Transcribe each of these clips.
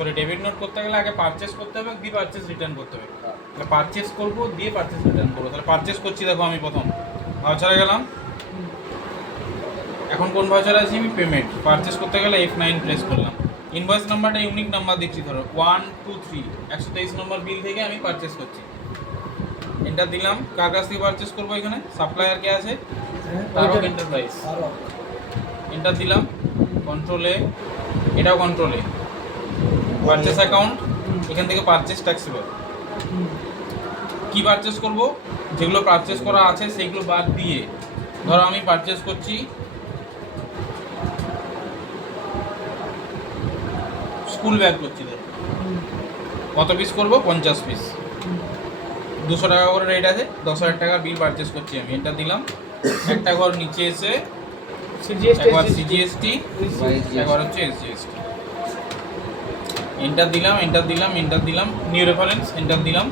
Sorry debit note করতে গেলে আগে পারচেস করতে হবে, দিয়ে পারচেস রিটার্ন করতে হবে। তাহলে পারচেস করবো, দিয়ে পারচেস রিটার্ন করবো। তাহলে পারচেস করছি, দেখো আমি প্রথম ভাউচারে গেলাম। এখন কোন ভাউচারে আছি আমি? পেমেন্ট। পারচেস করতে গেলে F9 প্রেস করলাম। ইনভয়েস নাম্বারটা ইউনিক নাম্বার দিচ্ছি, ধরো 1 2 3 123 নম্বর বিল থেকে আমি পারচেস করছি। এন্টার দিলাম। কার কাছ থেকে পারচেস করবো? এখানে সাপ্লায়ার কে আছে? তারক এন্টারপ্রাইজ। এন্টার দিলাম। কন্ট্রোলে, এটাও কন্ট্রোলে। পারচেস অ্যাকাউন্ট, এখান থেকে পারচেস ট্যাক্সেবল। কি পারচেস করব? যেগুলো পারচেস করা আছে সেইগুলো বাদ দিয়ে, ধরো আমি পারচেস করছি স্কুল ব্যাগ করছি, ধরো কত পিস করব? 50 পিস। 200 টাকা করে রেট আছে, 10,000 টাকা বিল পারচেস করছি আমি। এটা দিলাম। একটা ঘর নিচে এসে একবার সিজিএসটি, একবার হচ্ছে এসজিএসটি। এন্টার দিলাম, এন্টার দিলাম, এন্টার দিলাম। নিউ রেফারেন্স, এন্টার দিলাম,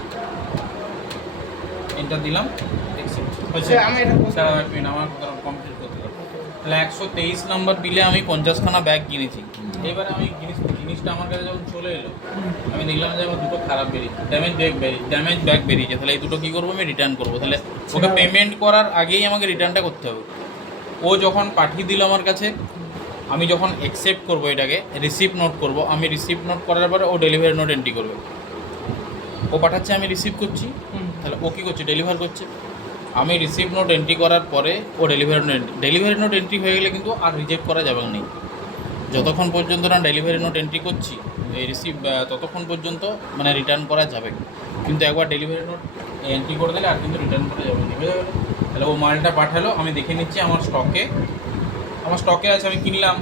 এন্টার দিলাম। হচ্ছে আমার কমপ্লিট করতে হবে। তাহলে 123 নম্বর বিলে আমি 50খানা ব্যাগ কিনেছি। এবারে আমি জিনিসটা আমার কাছে যখন চলে এলো, আমি দেখলাম যে আমার দুটো খারাপ বেরিয়েছে, ড্যামেজ ব্যাগ বেরিয়েছে। তাহলে এই দুটো কী করবো? আমি রিটার্ন করবো। তাহলে ওকে পেমেন্ট করার আগেই আমাকে রিটার্নটা করতে হবে। ও যখন পাঠিয়ে দিল আমার কাছে, আমি যখন অ্যাকসেপ্ট করবো, এটাকে রিসিপ্ট নোট করব। আমি রিসিপ্ট নোট করার পরে ও ডেলিভারি নোট এন্ট্রি করবে। ও পাঠাচ্ছে, আমি রিসিভ করছি। তাহলে ও কী করছে? ডেলিভার করছে। আমি রিসিপ্ট নোট এন্ট্রি করার পরে ও ডেলিভারি নোট এন্ট্রি হয়ে গেলে কিন্তু আর রিজেক্ট করা যাবে না। যতক্ষণ পর্যন্ত না ডেলিভারি নোট এন্ট্রি করছি এই ততক্ষণ পর্যন্ত মানে রিটার্ন করা যাবে। কিন্তু একবার ডেলিভারি নোট এন্ট্রি করে দিলে আর কিন্তু রিটার্ন করা যাবে না। বুঝে গেল? তাহলে ও মালটা পাঠালো, আমি দেখে নিচ্ছি আমার স্টকে আছে। আমি কিনলাম,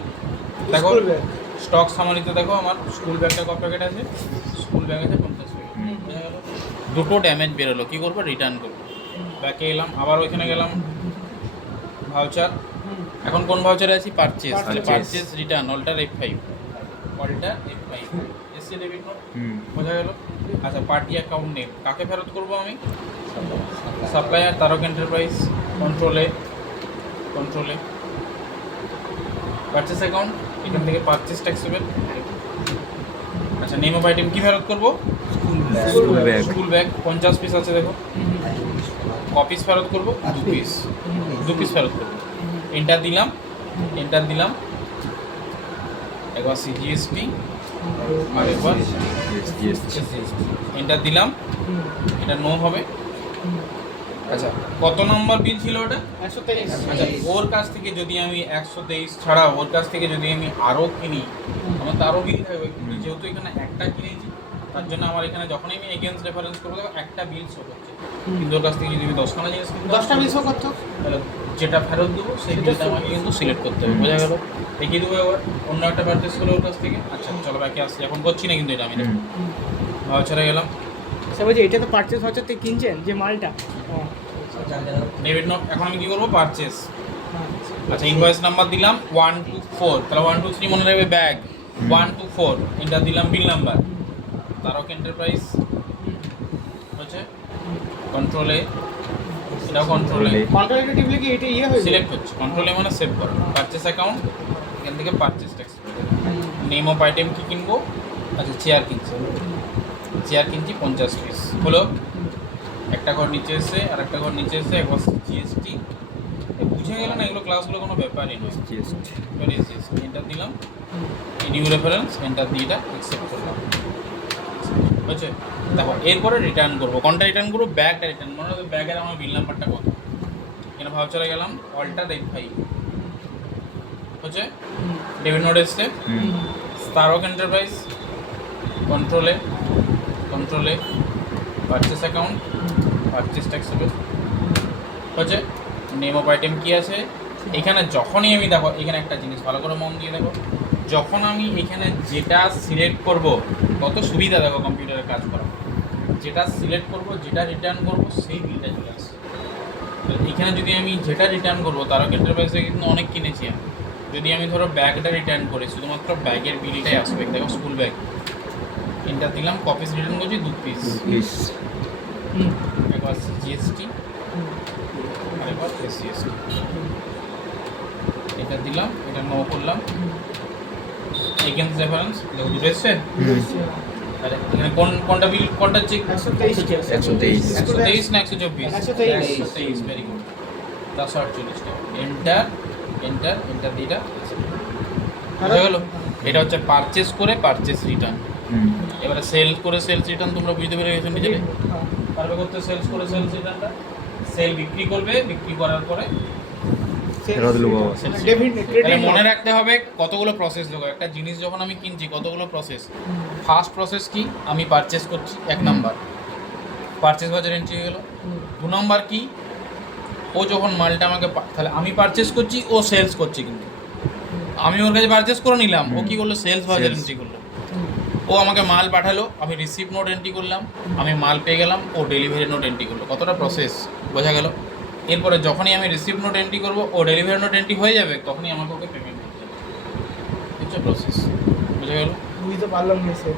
দেখো স্টক সামারিতে দেখো আমার স্কুল ব্যাগটা ক প্যাকেট আছে? স্কুল ব্যাগ আছে 50 প্যাকেট। বুঝে গেল? দুটো ড্যামেজ বেরোলো, কী করবো? রিটার্ন করবো। ব্যাকে এলাম, আবার ওইখানে গেলাম, ভাউচার। এখন কোন ভাউচারে আছি? পারচেস। তাহলে পারচেস রিটার্ন অল্টার F5, এসসি ডেবিট নোট। বোঝা গেল? আচ্ছা, পার্টি অ্যাকাউন্ট নেম কাকে ফেরত করবো আমি? Supplier Tarak enterprise. কন্ট্রোলে, পারচেস অ্যাকাউন্ট, এখান থেকে পারচেস ট্যাক্সেবল। আচ্ছা, নেম অফ আইটেম কি ফেরত করবো? স্কুল ব্যাগ 50 পিস আছে, দেখো। কপিস ফেরত করবো? 2 পিস ফেরত করবো। এন্টার দিলাম, একবার সিজিএসটি আর একবার এন্টার দিলাম। এটা নো হবে। আচ্ছা, কত নম্বর বিল ছিল ওটা? 123। আচ্ছা, ওর কাছ থেকে যদি আমি 123 ছাড়া ওর কাছ থেকে যদি আমি আরও কিনি, আমার তো আরও বিল থাকবে। কিন্তু যেহেতু এখানে একটা কিনেছি, তার জন্য আমার এখানে যখনই আমি এগেন্স্ট রেফারেন্স করবো দেখো একটা বিল শো করছে। কিন্তু ওর কাছ থেকে যদি আমি 10খানা জিনিস কিনি, 10টা বিল শো করতো, তাহলে যেটা ফেরত দেবো সেই বিলটা আমাকে কিন্তু সিলেক্ট করতে হবে। বোঝা গেল? দেখিয়ে দেবো এবার অন্য একটা পারচেস করে ওর কাছ থেকে। আচ্ছা, চলো ব্যাকে আসছি। এখন করছি না কিন্তু এটা আমি ভাউচারে গেলাম। সে বলছে এটা তো পারচেস হচ্ছে, তুই কিনছেন যে মালটা। Debit note. এখন আমি কী করবো? পারচেস। আচ্ছা, ইনভয়েস নাম্বার দিলাম 1 2 4। তাহলে 1 2 3 মনে রাখবে, ব্যাগ 1 2 4। এটা দিলাম বিল নাম্বার, তারক এন্টারপ্রাইজ। হচ্ছে কন্ট্রোলে, এটাও কন্ট্রোলে। কন্ট্রোলে টিপলে কি এটা হয়ে সিলেক্ট হচ্ছে। কন্ট্রোলে মানে সেভ করো। পারচেস অ্যাকাউন্ট, এখান থেকে purchase tax. Name of item কি কিনবো? আচ্ছা, চেয়ার কিনছি 50 পিস। হলো, একটা ঘর নিচে এসে আর একটা ঘর নিচে এসে একবার জিএসটি। বুঝে গেল না? এগুলো ক্লাসগুলো কোনো ব্যাপারই নয়। জিএসটি এন্টার দিলাম। নিউ রেফারেন্স, এন্টার দিয়ে এটা অ্যাকসেপ্ট করলাম। বুঝছে? দেখো, এরপরে রিটার্ন করবো। কোনটা রিটার্ন করবো? ব্যাগটা রিটার্ন। মনে হবে ব্যাগের আমার বিল নাম্বারটা কত? এখানে ভাউচারে গেলাম, অল্টার F5। হচ্ছে ডেবিট নোট এসছে, তারক এন্টারপ্রাইজ। কন্ট্রোলে, পারচেস অ্যাকাউন্ট, পারচেস ট্যাক্সেবল। হচ্ছে নেম অফ আইটেম কী আছে? এখানে যখনই আমি দেখো, এখানে একটা জিনিস ভালো করে মন দিয়ে দেখো, যখন আমি এখানে যেটা সিলেক্ট করব, কত সুবিধা দেখো কম্পিউটারে কাজ করা। যেটা সিলেক্ট করব, যেটা রিটার্ন করব, সেই বিলটা চলে আসছে। এখানে যদি আমি যেটা রিটার্ন করবো, তারক এন্টারপ্রাইজে কিন্তু অনেক কিনেছি আমি। যদি আমি ধরো ব্যাগটা রিটার্ন করি, শুধুমাত্র ব্যাগের বিলটাই আসবে। দেখো, স্কুল ব্যাগ। এন্টার দিলাম, কপিস রিটার্ন করছি 2 পিস। একবার জিএসটি আর একবার এসজিএসটি। এটা দিলাম, এটা নো করলাম। এগেন্স্ট রেফারেন্স দেখো দুটো এসছে। আরে এখানে কোনটা বিল কোনটা চেক 123 123 না 124 123 123 very good 1048 enter enter enter দিটা বুঝা গেল। এটা হচ্ছে পারচেজ করে পারচেজ রিটার্ন। এবারে সেল করে সেলস রিটার্ন তোমরা বুঝতে পেরে গেছো নিজেরাই পারবে করতে। সেলস করে সেলস রিটার্নটা সেল বিক্রি করবে, বিক্রি করার পরে তাহলে মনে রাখতে হবে কতগুলো প্রসেস দেখো। একটা জিনিস যখন আমি কিনছি কতগুলো প্রসেস। ফার্স্ট প্রসেস কি, আমি পারচেস করছি, 1 নাম্বার পারচেস ভাউচার এন্ট্রি হয়ে গেল। 2 নাম্বার কি, ও যখন মালটা আমাকে তাহলে আমি পারচেস করছি, ও সেলস করছে, কিন্তু আমি ওর কাছে পারচেস করে নিলাম, ও কি করলো সেলস ভাউচার এন্ট্রি করলো। ও আমাকে মাল পাঠালো, আমি রিসিভ নোট এন্ট্রি করলাম, আমি মাল পেয়ে গেলাম, ও ডেলিভারি নোট এন্ট্রি করলো। কতটা প্রসেস বোঝা গেল। এরপরে যখনই আমি রিসিভ নোট এন্ট্রি করবো, ও ডেলিভারি নোট এন্ট্রি হয়ে যাবে, তখনই আমাকে ওকে পেমেন্ট করতে হবে। হচ্ছে প্রসেস, বুঝা গেল। বুঝতে পারলাম না স্যার।